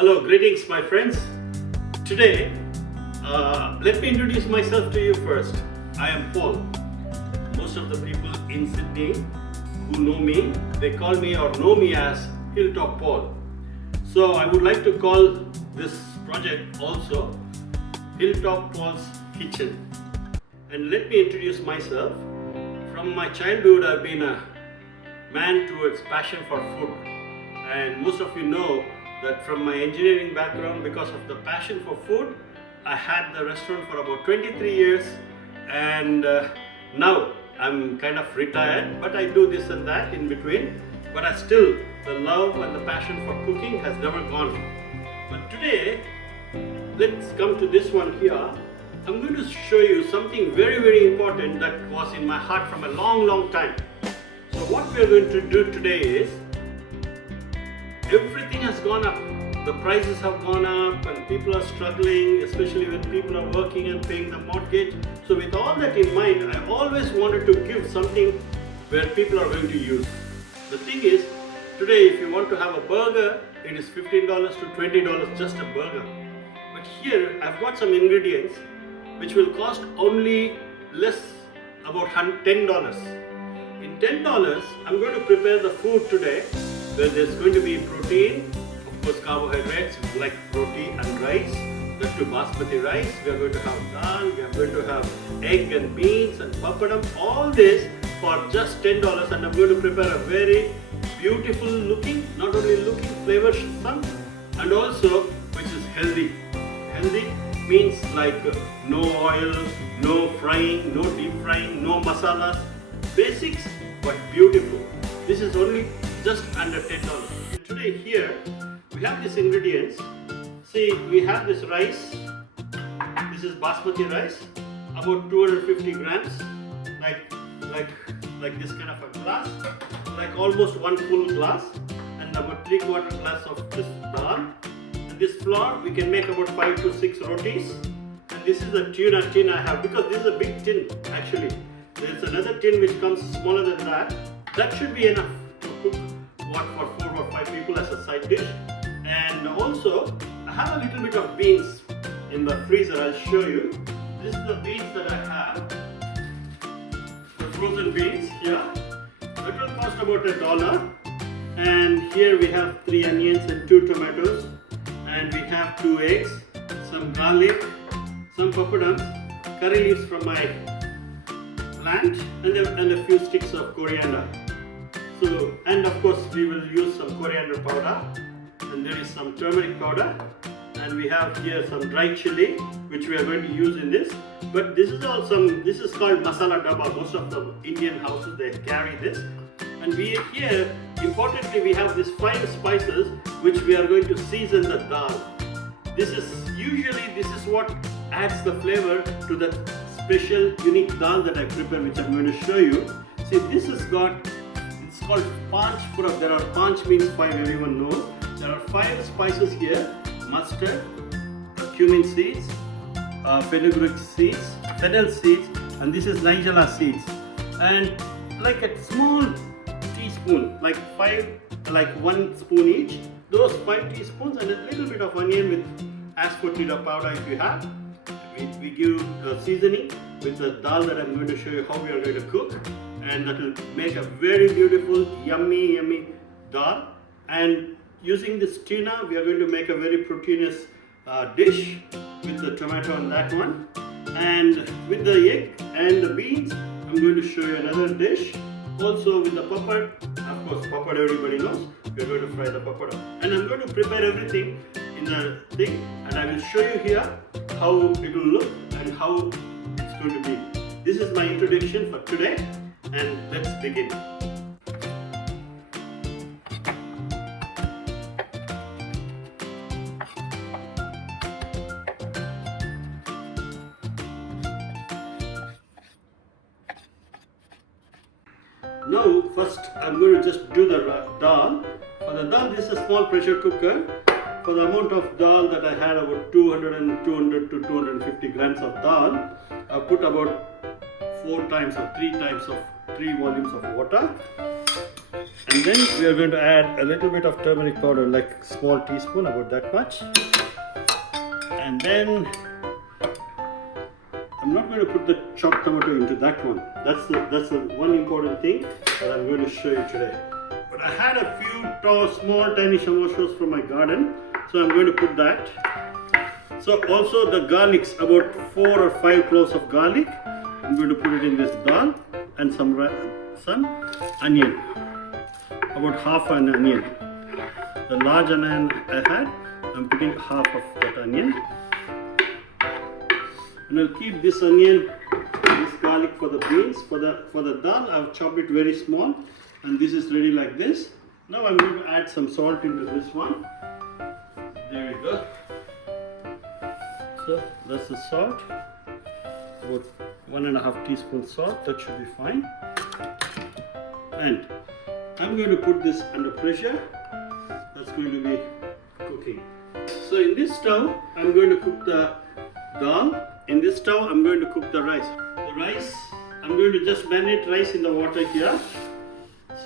Hello, greetings my friends. Today, let me introduce myself to you first. I am Paul. Most of the people in Sydney who know me, they call me or know me as Hilltop Paul. So I would like to call this project also Hilltop Paul's Kitchen. And let me introduce myself. From my childhood, I've been a man towards passion for food. And most of you know that from my engineering background, because of the passion for food, I had the restaurant for about 23 years, and now I'm kind of retired, but I do this and that in between, but I still, the love and the passion for cooking has never gone. But today, let's come to this one here. I'm going to show you something very important that was in my heart from a long time. So what we are going to do today is, everything has gone up. The prices have gone up and people are struggling, especially when people are working and paying the mortgage. So with all that in mind, I always wanted to give something where people are going to use. The thing is, today if you want to have a burger, it is $15 to $20 just a burger. But here I've got some ingredients which will cost only less, about $10. In $10, I'm going to prepare the food today, where there's going to be protein, of course carbohydrates like roti and rice, that's to basmati rice. We are going to have dal, we are going to have egg and beans and papadam, all this for just $10, and I'm going to prepare a very beautiful looking, not only looking, flavorsome, and also which is healthy. Healthy means like no oil, no frying, no deep frying, no masalas, basics but beautiful. This is only just under $10. And today here we have these ingredients. See, we have this rice. This is basmati rice, about 250 grams, like this kind of a glass, like almost one full glass, and about 3/4 glass of this dal. And this flour we can make about 5 to 6 rotis. And this is a tuna tin I have, because this is a big tin actually. There's another tin which comes smaller than that. That should be enough to cook for 4 or 5 people as a side dish. And also I have a little bit of beans in the freezer. I'll show you. This is the beans that I have, the frozen beans here. That will cost about $1. And here we have 3 onions and 2 tomatoes, and we have 2 eggs, some garlic, some papadums, curry leaves from my plant, and a few sticks of coriander. So, and of course we will use some coriander powder, and there is some turmeric powder, and we have here some dry chili which we are going to use in this. But this is called masala dabba. Most of the Indian houses, they carry this. And here importantly we have these 5 spices which we are going to season the dal. This is what adds the flavor to the special unique dal that I prepare, which I'm going to show you. See, this has got, it's called panch purab. There are, panch means 5, everyone knows. There are 5 spices here: mustard, cumin seeds, fenugreek seeds, fennel seeds, and this is nigella seeds. And like a small teaspoon, like 1 spoon each, those 5 teaspoons, and a little bit of onion with asafoetida powder if you have. We give seasoning with the dal that I'm going to show you how we are going to cook, and that will make a very beautiful, yummy dal. And using this tuna, we are going to make a very proteinous dish with the tomato on that one. And with the egg and the beans, I'm going to show you another dish. Also with the papad, of course papad everybody knows, we are going to fry the papad. And I'm going to prepare everything in the thing, and I will show you here how it will look and how it's going to be. This is my introduction for today, and let's begin. Now first I'm going to just do the dal. For the dal, this is a small pressure cooker. For the amount of dal that I had, about 200 to 250 grams of dal, I put about 3 volumes of water. And then we are going to add a little bit of turmeric powder, like small teaspoon, about that much. And then I'm not going to put the chopped tomato into that one. That's the one important thing that I'm going to show you today. But I had a few small tiny tomatoes from my garden, so I'm going to put that. So also the garlics, about 4 or 5 cloves of garlic. I'm going to put it in this dal, and some onion, about half an onion. The large onion I had, I'm putting half of that onion. And I'll keep this onion, this garlic for the beans. For the dal, I've chopped it very small, and this is ready like this. Now I'm going to add some salt into this one. There we go. So that's the salt. About 1.5 teaspoons salt. That should be fine. And I'm going to put this under pressure. That's going to be cooking. So in this stove, I'm going to cook the dal. In this stove, I'm going to cook the rice. The rice, I'm going to just marinate rice in the water here.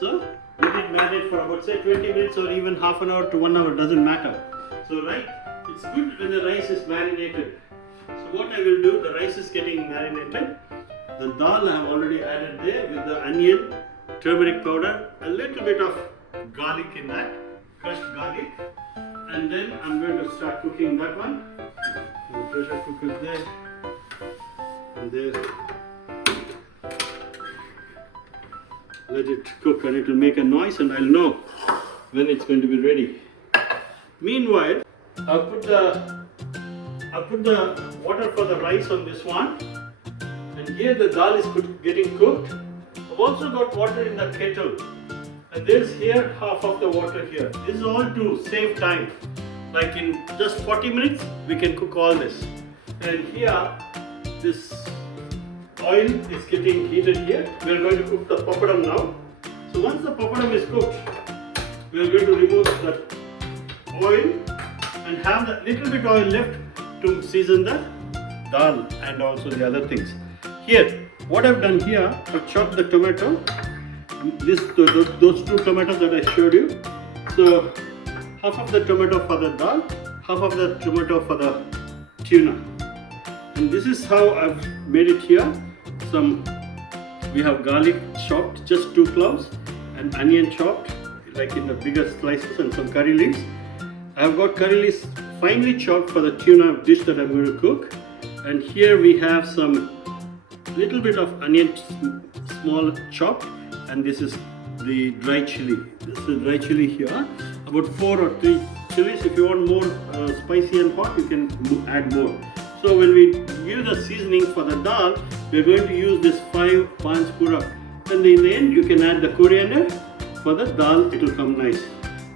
So let it marinate for about say 20 minutes or even half an hour to 1 hour, doesn't matter. So right, it's good when the rice is marinated. So what I will do, the rice is getting marinated. The dal I have already added there with the onion, turmeric powder, a little bit of garlic in that, crushed garlic. And then I'm going to start cooking that one. The pressure cooker is there. And there. Let it cook and it will make a noise, and I'll know when it's going to be ready. Meanwhile, I'll put the water for the rice on this one, and here the dal is getting cooked. I've also got water in the kettle, and there's here half of the water here. This is all to save time. Like in just 40 minutes, we can cook all this. And here, this oil is getting heated here. We are going to cook the papadam now. So once the papadam is cooked, we are going to remove the oil and have the little bit oil left to season the dal and also the other things. Here, what I've done here, I've chopped the tomato. Those 2 tomatoes that I showed you. So half of the tomato for the dal, half of the tomato for the tuna. And this is how I've made it here. We have garlic chopped, just 2 cloves, and onion chopped, like in the bigger slices, and some curry leaves. I have got curry leaves finely chopped for the tuna dish that I'm going to cook. And here we have some little bit of onion, small chopped, and this is the dry chili. This is dry chili here. About 4 or 3 chilies. If you want more spicy and hot, you can add more. So when we give the seasoning for the dal, we are going to use this 5 panch pura. And in the end, you can add the coriander. For the dal, it will come nice.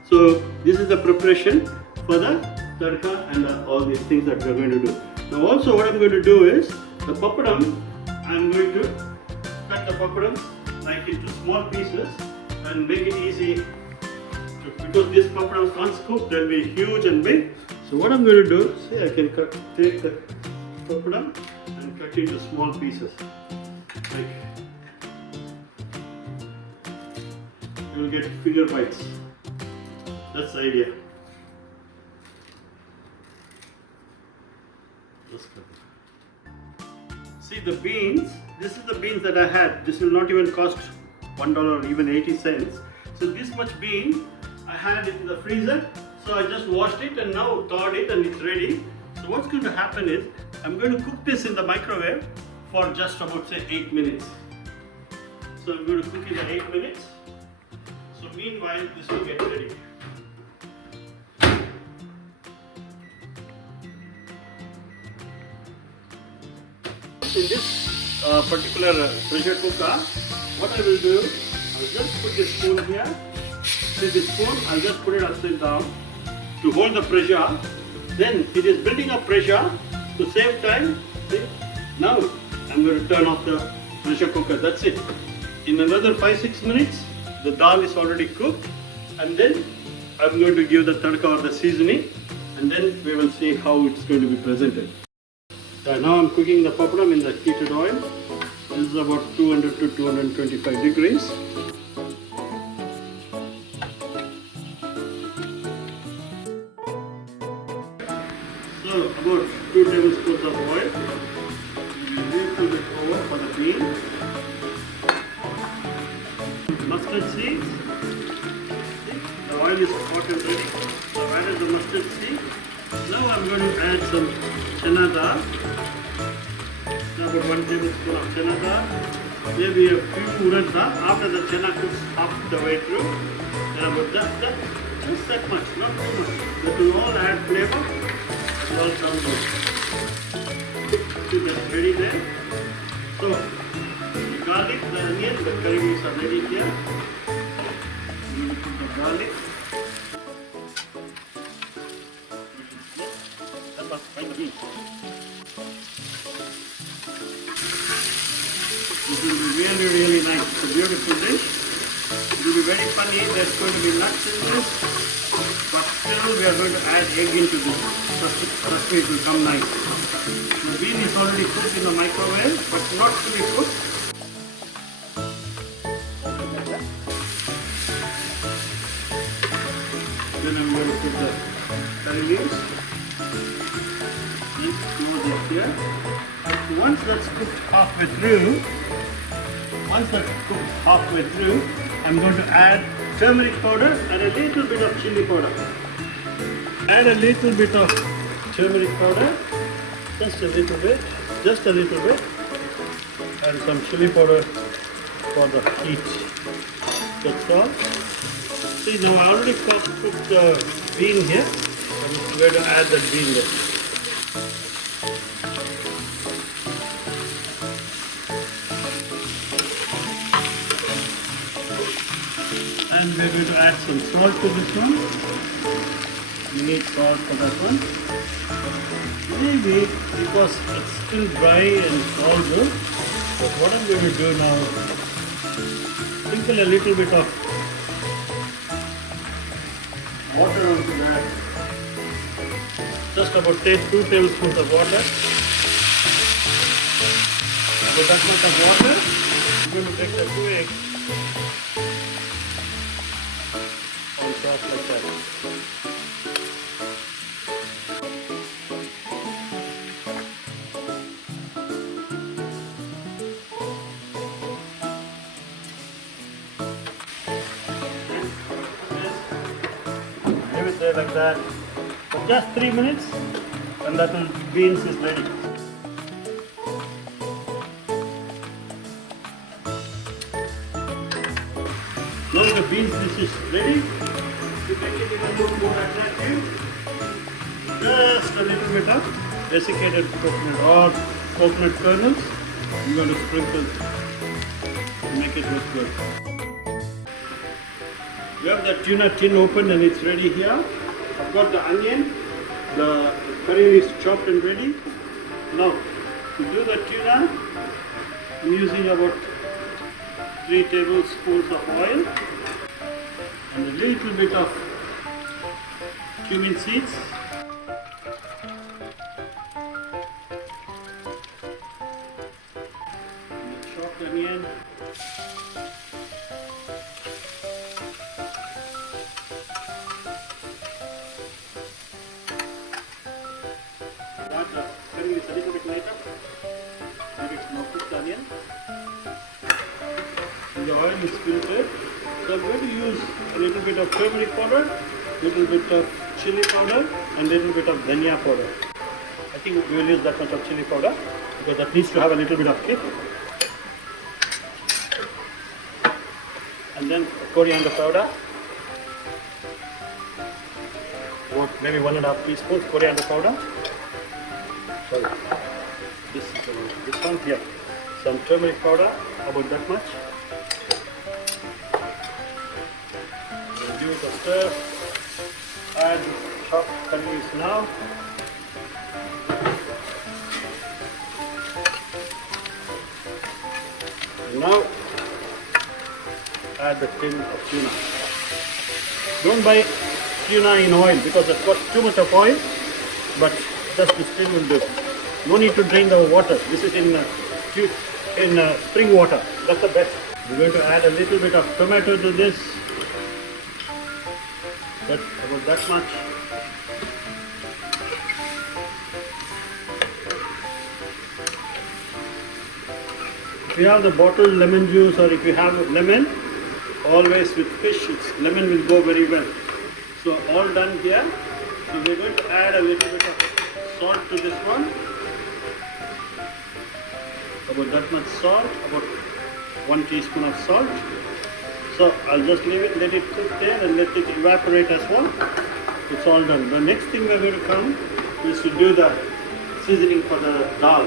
So this is the preparation for the tadka and all these things that we are going to do. Now also what I'm going to do is, the papadam, I'm going to cut the papadam like into small pieces and make it easy. Because this papadam, once cooked, they'll be huge and big. So what I'm going to do, see, I can take the papadam and cut it into small pieces. Like, you will get finger bites. That's the idea. See the beans, this is the beans that I had. This will not even cost $1 or even 80 cents. So this much bean, I had it in the freezer. So I just washed it and now thawed it and it's ready. So what's going to happen is, I'm going to cook this in the microwave for just about say 8 minutes. So I'm going to cook it in 8 minutes. So meanwhile, this will get ready. In this particular pressure cooker, what I will do, I'll just put this spoon here. See this spoon, I'll just put it upside down to hold the pressure. Then it is building up pressure to save time. See? Now I'm going to turn off the pressure cooker. That's it. In another 5-6 minutes, the dal is already cooked, and then I'm going to give the tadka or the seasoning, and then we will see how it's going to be presented. Now I'm cooking the papadam in the heated oil. This is about 200 to 225 degrees. 2 tablespoons of oil. A little bit over for the bean. Mustard seeds. The oil is hot and ready. So I've added the mustard seed. Now I'm going to add some chana dal. Now about 1 tablespoon of chana dal. Maybe a few urad dal after the chana cooks half the way through. And about just that much, not too much. That will all add flavor. It will all sound good. So that's ready there. So the garlic, the onion, the curry leaves are ready here. We will put the garlic. That was fine. This will be really nice. It's a beautiful dish. It will be very funny. There's going to be nuts in this, but still we are going to add egg into this. That way it will come nice. The bean is already cooked in the microwave, but not fully cooked. Then I'm going to put the curry leaves and close it here. Once that's cooked halfway through, I'm going to add turmeric powder and a little bit of chili powder. Add a little bit of turmeric powder, just a little bit, and some chili powder for the heat. That's all. See, now I already cooked the bean here. I'm going to add the bean there. And we're going to add some salt to this one. You need salt for that one. Maybe because it's still dry and it's all good. But what I'm going to do now, sprinkle a little bit of water onto that. Just about 2 tablespoons of water. About that much of water. I'm going to take the 2 eggs. Like that. Leave it there like that for just 3 minutes, and that beans is ready. Now the beans dish is ready. To make it even more attractive, just a little bit of desiccated coconut or coconut kernels. I'm going to sprinkle to make it look good. We have the tuna tin open and it's ready here. I've got the onion, the curry leaves chopped and ready. Now, to do the tuna, I'm using about 3 tablespoons of oil. And a little bit of cumin seeds. And the chopped onion. That curry is a little bit lighter. Maybe it's more cooked onion. And the oil is filtered. So I'm going to use a little bit of turmeric powder, little bit of chili powder, and little bit of dhania powder. I think we will use that much of chili powder because that needs to have a little bit of kick. And then coriander powder. Maybe 1.5 teaspoons coriander powder. Sorry, this one here. Some turmeric powder, about that much. Give it a stir. Add chopped curry leaves now. Now add the tin of tuna. Don't buy tuna in oil because it's got too much of oil, but just this tin will do. No need to drain the water. This is in spring water. That's the best. We're going to add a little bit of tomato to this. But about that much. you have the bottled lemon juice, or if you have lemon, always with fish, lemon will go very well. So all done here. So we're going to add a little bit of salt to this one. About that much salt, about 1 teaspoon of salt. So I'll just leave it, let it cook there and let it evaporate as well. It's all done. The next thing we're going to come is to do the seasoning for the dal.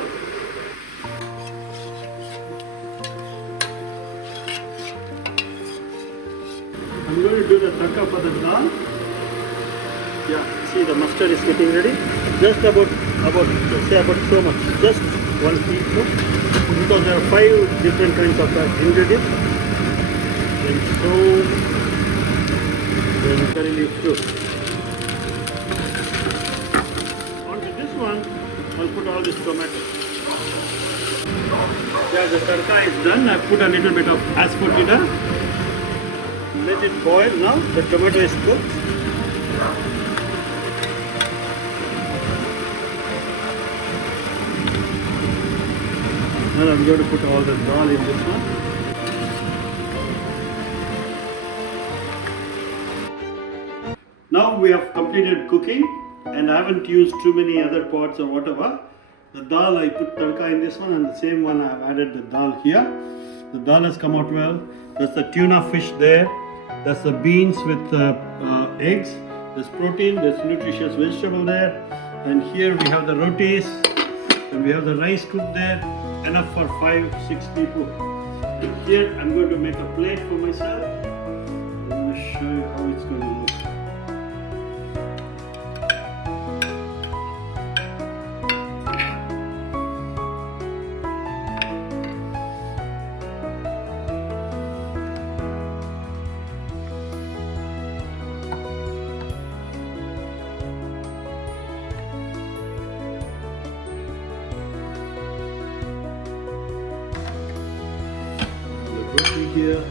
I'm going to do the taka for the dal. Yeah, see the mustard is getting ready. Just about so much. Just 1 teaspoon, because there are 5 different kinds of ingredients. Then so, then curry leaf too. Onto this one, I'll put all this tomato. Yeah, the tadka is done. I put a little bit of asafoetida. Let it boil now. The tomato is cooked. Now I'm going to put all the dal in this one. Now we have completed cooking, and I haven't used too many other pots or whatever. The dal, I put tadka in this one, and the same one I have added the dal here. The dal has come out well. There's the tuna fish there. There's the beans with eggs. There's protein. There's nutritious vegetable there. And here we have the rotis. And we have the rice cooked there. Enough for 5-6 people. Here I'm going to make a plate for myself. I'm going to show you how it's going to look. Here.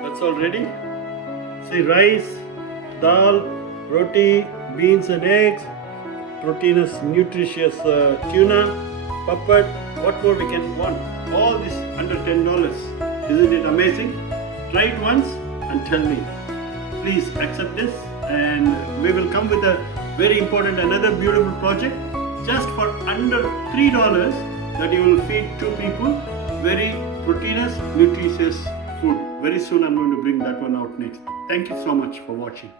That's all ready. See, rice, dal, roti, beans and eggs, proteinous, nutritious tuna, papad. What more we can want? All this under $10. Isn't it amazing? Try it once and tell me. Please accept this. And we will come with a very important another beautiful project just for under $3 that you will feed 2 people very proteinous, nutritious food. Very soon I'm going to bring that one out next. Thank you so much for watching.